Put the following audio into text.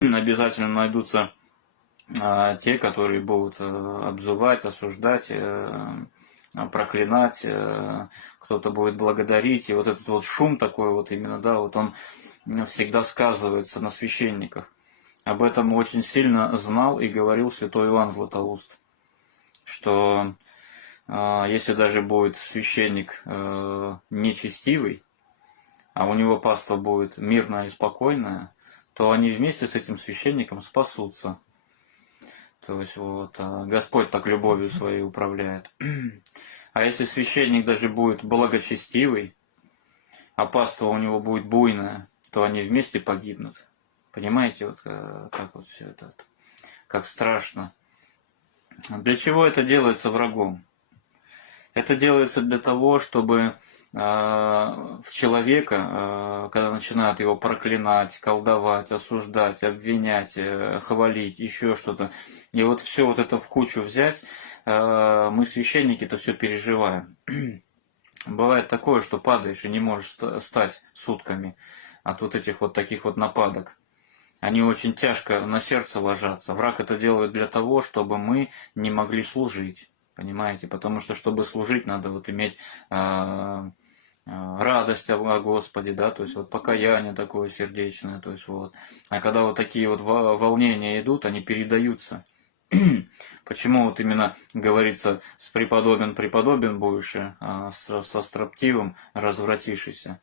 обязательно найдутся те, которые будут обзывать, осуждать, проклинать, кто-то будет благодарить. И вот этот вот шум такой вот именно, да, вот он всегда сказывается на священниках. Об этом очень сильно знал и говорил святой Иоанн Златоуст, что если даже будет священник нечестивый, а у него паства будет мирная и спокойная, то они вместе с этим священником спасутся. То есть вот Господь так любовью своей управляет. А если священник даже будет благочестивый, а паства у него будет буйная, то они вместе погибнут. Понимаете, вот как вот все это, как страшно. Для чего это делается врагом? Это делается для того, чтобы в человека, когда начинают его проклинать, колдовать, осуждать, обвинять, хвалить, еще что-то, и вот все вот это в кучу взять, мы, священники, это все переживаем. Бывает такое, что падаешь и не можешь встать сутками от вот этих вот таких вот нападок. Они очень тяжко на сердце ложатся. Враг это делает для того, чтобы мы не могли служить. Понимаете? Потому что, чтобы служить, надо вот иметь радость о Господе, да, то есть вот покаяние такое сердечное, то есть вот. А когда вот такие вот волнения идут, они передаются. Почему вот именно говорится с преподобен будешь, со строптивым развратишься?